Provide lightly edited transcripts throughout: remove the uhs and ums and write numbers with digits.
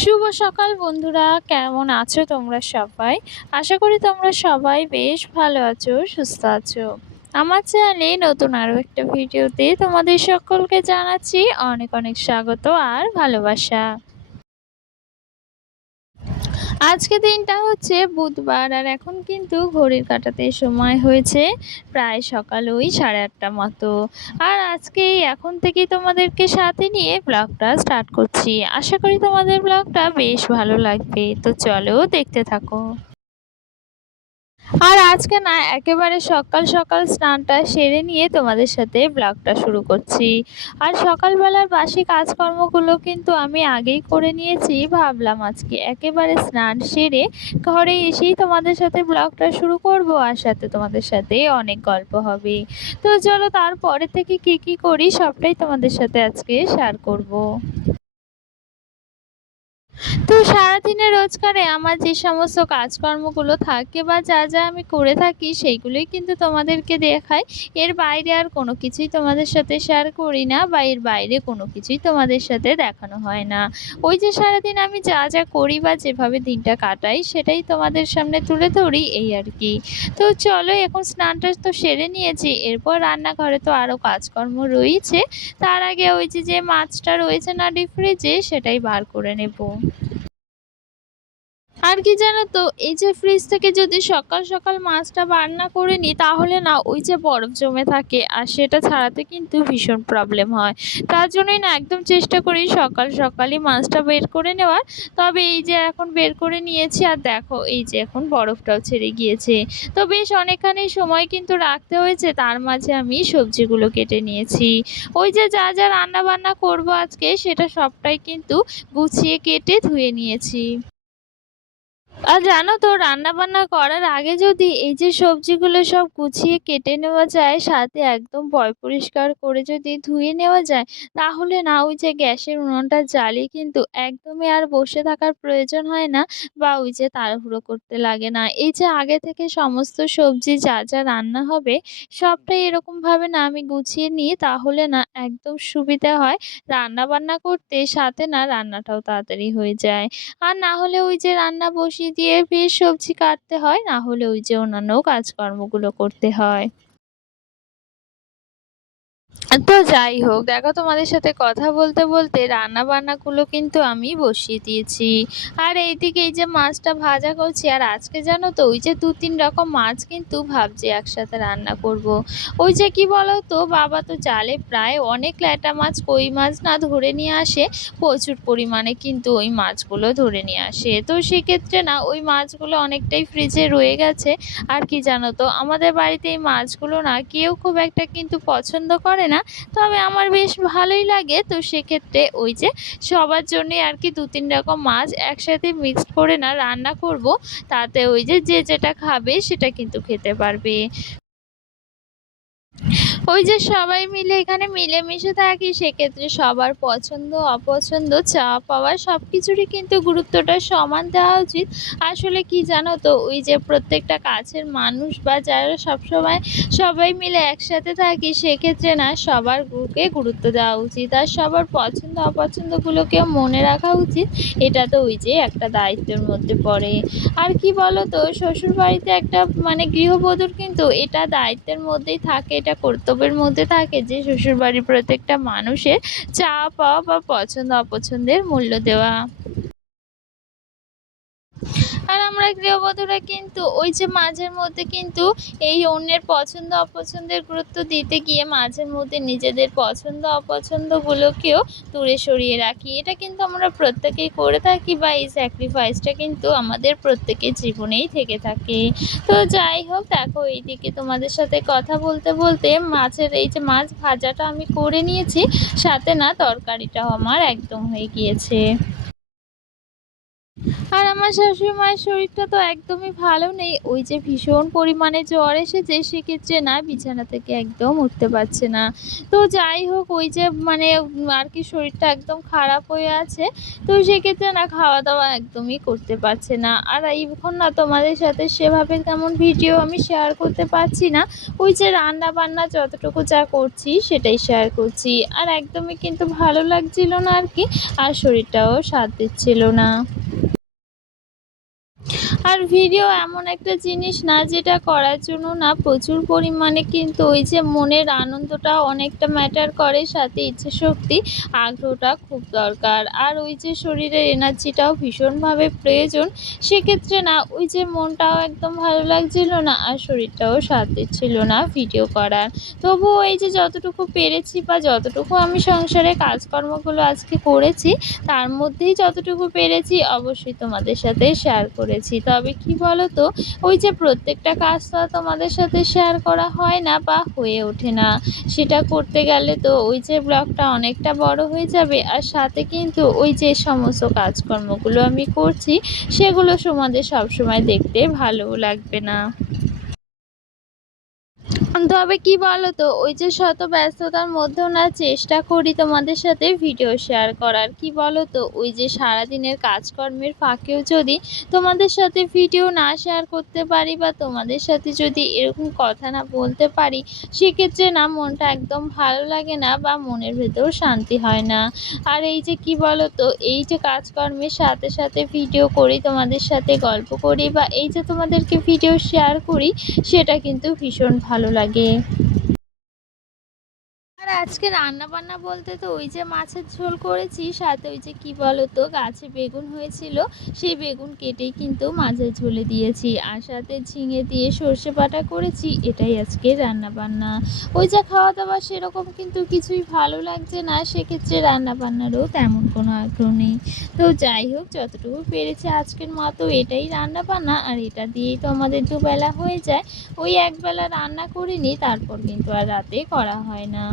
শুভ সকাল বন্ধুরা, কেমন আছো তোমরা সবাই? আশা করি তোমরা সবাই বেশ ভালো আছো, সুস্থ আছো। আমার চ্যানেলে নতুন আরও একটা ভিডিওতে তোমাদের সকলকে জানাচ্ছি অনেক অনেক স্বাগত আর ভালোবাসা। আজকে দিনটা হচ্ছে বুধবার, আর এখন কিন্তু ঘড়ির কাঁটাতে সময় হয়েছে প্রায় সকাল ওই 8:30 মতো। আর আজকে এখন থেকেই তোমাদেরকে সাথে নিয়ে ব্লগটা স্টার্ট করছি। আশা করি তোমাদের ব্লগটা বেশ ভালো লাগবে, তো চলো দেখতে থাকো। আর আজকে না একেবারে সকাল সকাল স্নানটা সেরে নিয়ে তোমাদের সাথে ব্লগটা শুরু করছি। আর সকালবেলার বাসি কাজকর্মগুলো কিন্তু আমি আগেই করে নিয়েছি। ভাবলাম আজকে একেবারে স্নান সেরে ঘরে এসেই তোমাদের সাথে ব্লগটা শুরু করব, আর সাথে তোমাদের সাথে অনেক গল্প হবে। তো চলো তারপরে থেকে কি কি করি সবটাই তোমাদের সাথে আজকে শেয়ার করব। তো সারাদিনের রোজগারে আমার যে সমস্ত কাজকর্মগুলো থাকে বা যা যা আমি করে থাকি সেইগুলোই কিন্তু তোমাদেরকে দেখাই। এর বাইরে আর কোনো কিছুই তোমাদের সাথে শেয়ার করি না, বা এর বাইরে কোনো কিছুই তোমাদের সাথে দেখানো হয় না। ওই যে সারাদিন আমি যা যা করি বা যেভাবে দিনটা কাটাই সেটাই তোমাদের সামনে তুলে ধরি, এই আর কি। তো চলো, এখন স্নানটা তো সেরে নিয়েছি, এরপর রান্নাঘরে তো আরও কাজকর্ম রয়েছে। তার আগে ওই যে মাছটা রয়েছে না ডিপ ফ্রিজে, সেটাই বার করে নেব। আর কি জানো তো, এই যে ফ্রিজ থেকে যদি সকাল সকাল মাছটা বার না করে নিই, তাহলে না ওই যে বরফ জমে থাকে, আর সেটা ছাড়াতে কিন্তু ভীষণ প্রবলেম হয়। তার জন্যই না একদম চেষ্টা করি সকাল সকালই মাছটা বের করে নেওয়ার। তবে এই যে এখন বের করে নিয়েছি, আর দেখো এই যে এখন বরফটাও ছেড়ে গিয়েছে। তো বেশ অনেকখানি সময় কিন্তু রাখতে হয়েছে, তার মাঝে আমি সবজিগুলো কেটে নিয়েছি। ওই যে যা যা রান্না বান্না করবো আজকে, সেটা সবটাই কিন্তু গুছিয়ে কেটে ধুয়ে নিয়েছি। আর জানো তো, রান্নাবান্না করার আগে যদি এই যে সবজিগুলো সব গুছিয়ে কেটে নেওয়া যায়, সাথে একদম পরিষ্কার করে যদি ধুয়ে নেওয়া যায়, তাহলে না ওই যে গ্যাসের উনুনটা জ্বালিয়ে কিন্তু একদমই আর বসে থাকার প্রয়োজন হয় না, বা ওই যে তাড়াহুড়ো করতে লাগে না। এই যে আগে থেকে সমস্ত সবজি যা যা রান্না হবে সবটাই এরকমভাবে না আমি গুছিয়ে নিই, তাহলে না একদম সুবিধা হয় রান্না বান্না করতে, সাথে না রান্নাটাও তাড়াতাড়ি হয়ে যায়। আর না হলে ওই যে রান্না বসিয়ে দিয়ে ফির সবজি কাটতে হয়, না হলে ওই যে অন্যান্য কাজকর্মগুলো করতে হয়। তো যাই হোক, দেখো তোমাদের সাথে কথা বলতে বলতে রান্না বান্নাগুলো কিন্তু আমি বসিয়ে দিয়েছি। আর এইদিকে এই যে মাছটা ভাজা করছি, আর আজকে জানো তো ওই যে 2-3 রকম মাছ কিন্তু ভাবছি একসাথে রান্না করব। ওই যে কি বলো তো, বাবা তো জালে প্রায় অনেক ল্যাটা মাছ, কই মাছ না ধরে নিয়ে আসে, প্রচুর পরিমাণে কিন্তু ওই মাছগুলো ধরে নিয়ে আসে। তো সেক্ষেত্রে না ওই মাছগুলো অনেকটাই ফ্রিজে রয়ে গেছে। আর কি জানো তো, আমাদের বাড়িতে এই মাছগুলো না কেউ খুব একটা কিন্তু পছন্দ করে না, তবে আমার বেশ ভালোই লাগে। তো সেক্ষেত্রে ওই যে সবার জন্যে আর কি 2-3 রকম মাছ একসাথে মিক্সড করে না রান্না করব, তাতে ওই যে যে যেটা খাবে সেটা কিন্তু খেতে পারবে। ওই যে সবাই মিলে এখানে মিলেমিশে থাকি, সেক্ষেত্রে সবার পছন্দ অপছন্দ চাওয়া পাওয়া সব কিছুরই কিন্তু গুরুত্বটা সমান দেওয়া উচিত। আসলে কি জানো তো, ওই যে প্রত্যেকটা কাছের মানুষ বা যারা সবসময় সবাই মিলে একসাথে থাকি, সেক্ষেত্রে না সবার কে গুরুত্ব দেওয়া উচিত, আর সবার পছন্দ অপছন্দগুলোকেও মনে রাখা উচিত। এটা তো ওই যে একটা দায়িত্বের মধ্যে পড়ে। আর কি বলো তো, শ্বশুরবাড়িতে একটা মানে গৃহবধূর কিন্তু এটা দায়িত্বের মধ্যেই থাকে, এটা কর্তব্যের মধ্যে থাকে যে শ্বশুরবাড়ির প্রত্যেকটা মানুষের চাওয়া পাওয়া বা পছন্দ অপছন্দের মূল্য দেওয়া। আর আমরা গৃহবধূরা কিন্তু ওই যে মাঝের মধ্যে কিন্তু এই অন্যের পছন্দ অপছন্দের গুরুত্ব দিতে গিয়ে মাঝের মধ্যে নিজেদের পছন্দ অপছন্দগুলোকেও দূরে সরিয়ে রাখি। এটা কিন্তু আমরা প্রত্যেকেই করে থাকি, বা এই স্যাক্রিফাইসটা কিন্তু আমাদের প্রত্যেকের জীবনেই থেকে থাকে। তো যাই হোক, দেখো এইদিকে তোমাদের সাথে কথা বলতে বলতে মাছের এই যে মাছ ভাজাটা আমি করে নিয়েছি, সাথে না তরকারিটাও আমার একদম হয়ে গিয়েছে। আর আমার শাশুড়ি মায়ের শরীরটা তো একদমই ভালো নেই। ওই যে ভীষণ পরিমাণে জ্বর এসেছে, সেক্ষেত্রে না বিছানা থেকে একদম উঠতে পারছে না। তো যাই হোক, ওই যে মানে আর কি শরীরটা একদম খারাপ হয়ে আছে। তো সেক্ষেত্রে না খাওয়া-দাওয়া একদমই করতে পারছে না। আর এখন না তোমাদের সাথে সেভাবে তেমন ভিডিও আমি শেয়ার করতে পারছি না। ওই যে রান্না-বান্না যতটুকু যা করছি সেটাই শেয়ার করছি। আর একদমই কিন্তু ভালো লাগছিল না আরকি। আর শরীরটাও সাথ দিচ্ছিল না। আর ভিডিও এমন একটা জিনিস না, যেটা করার জন্য না প্রচুর পরিমাণে কিন্তু ওই যে মনের আনন্দটা অনেকটা ম্যাটার করে, সাথে ইচ্ছাশক্তি, আগ্রহটা খুব দরকার। আর ওই যে শরীরের এনার্জিটাও ভীষণভাবে প্রয়োজন। সেক্ষেত্রে না ওই যে মনটাও একদম ভালো লাগছিল না, আর শরীরটাও সাথ দিচ্ছিল না ভিডিও করার। তবুও এই যে যতটুকু পেরেছি বা যতটুকু আমি সংসারে কাজকর্মগুলো আজকে করেছি, তার মধ্যেই যতটুকু পেরেছি অবশ্যই তোমাদের সাথে শেয়ার করেছি। তবে কি বলো তো, ওই যে প্রত্যেকটা কাজ তো আর তোমাদের সাথে শেয়ার করা হয় না বা হয়ে ওঠে না। সেটা করতে গেলে তো ওই যে ব্লগটা অনেকটা বড় হয়ে যাবে, আর সাথে কিন্তু ওই যে সমস্ত কাজকর্মগুলো আমি করছি, সেগুলো তোমাদের সবসময় দেখতে ভালোও লাগবে না। তবে কি বলতো, ওই যে শত ব্যস্ততার মধ্যেও না চেষ্টা করি তোমাদের সাথে ভিডিও শেয়ার করার। কি বলতো, ওই যে সারাদিনের কাজকর্মের ফাঁকেও যদি তোমাদের সাথে ভিডিও না শেয়ার করতে পারি বা তোমাদের সাথে যদি এরকম কথা না বলতে পারি, সেক্ষেত্রে না মনটা একদম ভালো লাগে না বা মনের ভেতর শান্তি হয় না। আর এই যে কি বলতো, এই যে কাজকর্মের সাথে সাথে ভিডিও করি, তোমাদের সাথে গল্প করি বা এই যে তোমাদেরকে ভিডিও শেয়ার করি, সেটা কিন্তু ভীষণ ভালো লাগে। আর আজকে রান্নাবান্না বলতে তো ওই যে মাছের ঝোল করেছি, সাথে ওই যে কি বলতো গাছে বেগুন হয়েছিল, সেই বেগুন কেটেই কিন্তু মাছের ঝোলে দিয়েছি, আর সাথে ঝিঙে দিয়ে সর্ষে বাটা করেছি। এটাই আজকে রান্নাবান্না। ওই যে খাওয়া দাওয়া সেরকম কিন্তু কিছুই ভালো লাগছে না, সেক্ষেত্রে রান্নাবান্নারও তেমন কোনো আগ্রহ নেই। তো যাই হোক, যতটুকু পেরেছি আজকের মতো এটাই রান্নাবান্না, আর এটা দিয়েই তো আমাদের দুবেলা হয়ে যায়। ওই একবেলা রান্না করিনি, তারপর কিন্তু আর রাতে করা হয় না।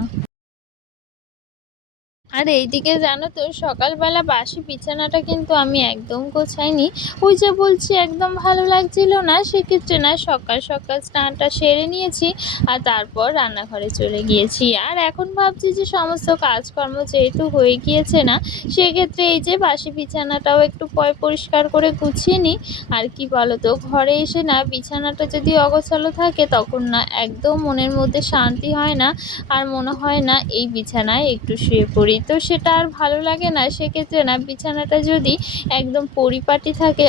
আর এইদিকে জানো তো, সকালবেলা বাসি বিছানাটা কিন্তু আমি একদম গোছাইনি। ওই যে বলছি একদম ভালো লাগছিল না, সেক্ষেত্রে না সকাল সকাল স্নানটা সেরে নিয়েছি, আর তারপর রান্নাঘরে চলে গিয়েছি। আর এখন ভাবছি যে সমস্ত কাজকর্ম যেহেতু হয়ে গিয়েছে না, সেক্ষেত্রে এই যে বাসি বিছানাটাও একটু পরিষ্কার করে গুছিয়ে নিই। আর কি বলতো, ঘরে এসে না বিছানাটা যদি অগোছালো থাকে, তখন না একদম মনের মধ্যে শান্তি হয় না, আর মনে হয় না এই বিছানায় একটু শুয়ে পড়ি। তো সেটা আর ভালো লাগে না। সেক্ষেত্রে না বিছানাটা যদি একদম পরিপাটি থাকে,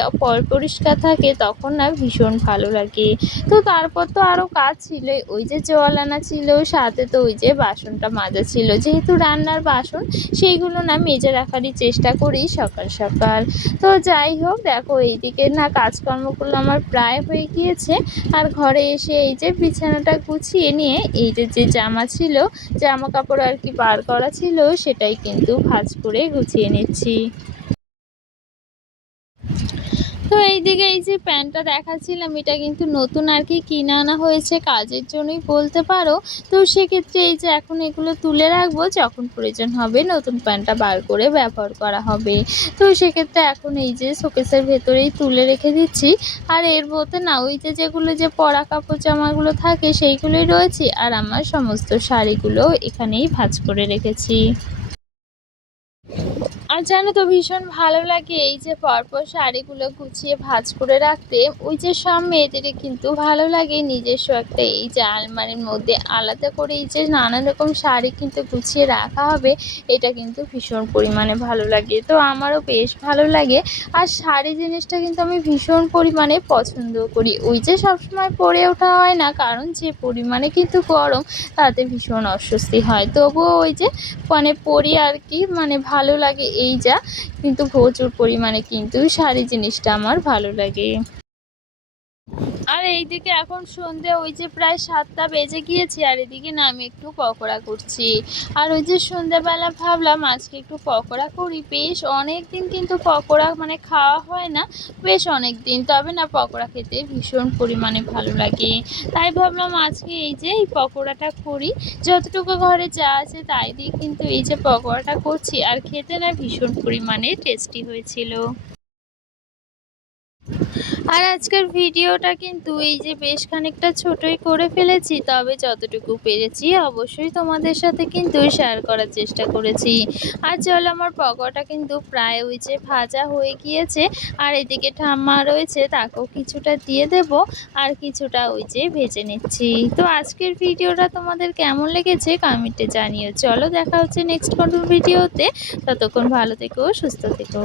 পরিষ্কার থাকে, তখন না ভীষণ ভালো লাগে। তো তারপর তো আরও কাজ ছিলই। ওই যে জল আনা ছিল, সাথে তো ওই যে বাসনটা মাজা ছিল। যেহেতু রান্নার বাসন, সেইগুলো না মেজে রাখারই চেষ্টা করি সকাল সকাল। তো যাই হোক, দেখো এইদিকে না কাজকর্মগুলো আমার প্রায় হয়ে গিয়েছে। আর ঘরে এসে এই যে বিছানাটা গুছিয়ে নিয়ে এই যে জামা ছিল, জামা কাপড় আর কি বার করা ছিল, সেটাই কিন্তু ভাঁজ করে গুছিয়ে নিচ্ছি। তো এইদিকে এই যে প্যান্টটা দেখাচ্ছিলাম, এটা কিন্তু নতুন আর কি কিনে আনা হয়েছে, কাজের জন্যই বলতে পারো। তো সেক্ষেত্রে এই যে এখন এগুলো তুলে রাখবো, যখন প্রয়োজন হবে নতুন প্যান্টটা বার করে ব্যবহার করা হবে। তো সেক্ষেত্রে এখন এই যে শোকেসের ভেতরেই তুলে রেখে দিচ্ছি। আর এর মধ্যে না ওই যে যেগুলো যে পরা কাপড় জামাগুলো থাকে সেইগুলোই রয়েছে, আর আমার সমস্ত শাড়িগুলো এখানেই ভাঁজ করে রেখেছি। আর জানো তো, ভীষণ ভালো লাগে এই যে পরপর শাড়িগুলো গুছিয়ে ভাঁজ করে রাখতে। ওই যে সব মেয়েদেরই কিন্তু ভালো লাগে নিজস্ব একটা এই যে আলমারির মধ্যে আলাদা করে এই যে নানা রকম শাড়ি কিন্তু গুছিয়ে রাখা হবে, এটা কিন্তু ভীষণ পরিমাণে ভালো লাগে। তো আমারও বেশ ভালো লাগে। আর শাড়ি জিনিসটা কিন্তু আমি ভীষণ পরিমাণে পছন্দও করি। ওই যে সবসময় পরে ওঠা হয় না, কারণ যে পরিমাণে কিন্তু গরম, তাতে ভীষণ অস্বস্তি হয়। তবুও ওই যে মানে পরি আর কি, মানে ভালো লাগে এই যা, কিন্তু প্রচুর পরিমাণে কিন্তু শাড়ি জিনিসটা আমার ভালো লাগে। আর এইদিকে এখন সন্ধ্যে ওই যে প্রায় 7টা বেজে গিয়েছে, আর এদিকে না আমি একটু পকোড়া করছি। আর ওই যে সন্ধ্যেবেলা ভাবলাম আজকে একটু পকোড়া করি। বেশ অনেক দিন কিন্তু পকোড়া মানে খাওয়া হয় না, বেশ অনেক দিন। তবে না পকোড়া খেতে ভীষণ পরিমাণে ভালো লাগে, তাই ভাবলাম আজকে এই যে এই পকোড়াটা করি। যতটুকু ঘরে যা আছে তাই দিয়ে কিন্তু এই যে পকোড়াটা করছি, আর খেতে না ভীষণ পরিমাণে টেস্টি হয়েছিল। আর আজকের ভিডিওটা কিন্তু এই যে বেশ খানিকটা ছোটই করে ফেলেছি, তবে যতটুকু পেরেছি অবশ্যই তোমাদের সাথে কিন্তু শেয়ার করার চেষ্টা করেছি। আর চলো, আমার পকোড়াটা কিন্তু প্রায় ওই যে ভাজা হয়ে গিয়েছে, আর এদিকে ঠাম্মা রয়েছে, তাকেও কিছুটা দিয়ে দেব, আর কিছুটা ওই যে ভেজে নিচ্ছি। তো আজকের ভিডিওটা তোমাদের কেমন লেগেছে কমেন্টে জানিও। চলো, দেখা হচ্ছে নেক্সট কোনো ভিডিওতে। ততক্ষণ ভালো থেকো, সুস্থ থেকো।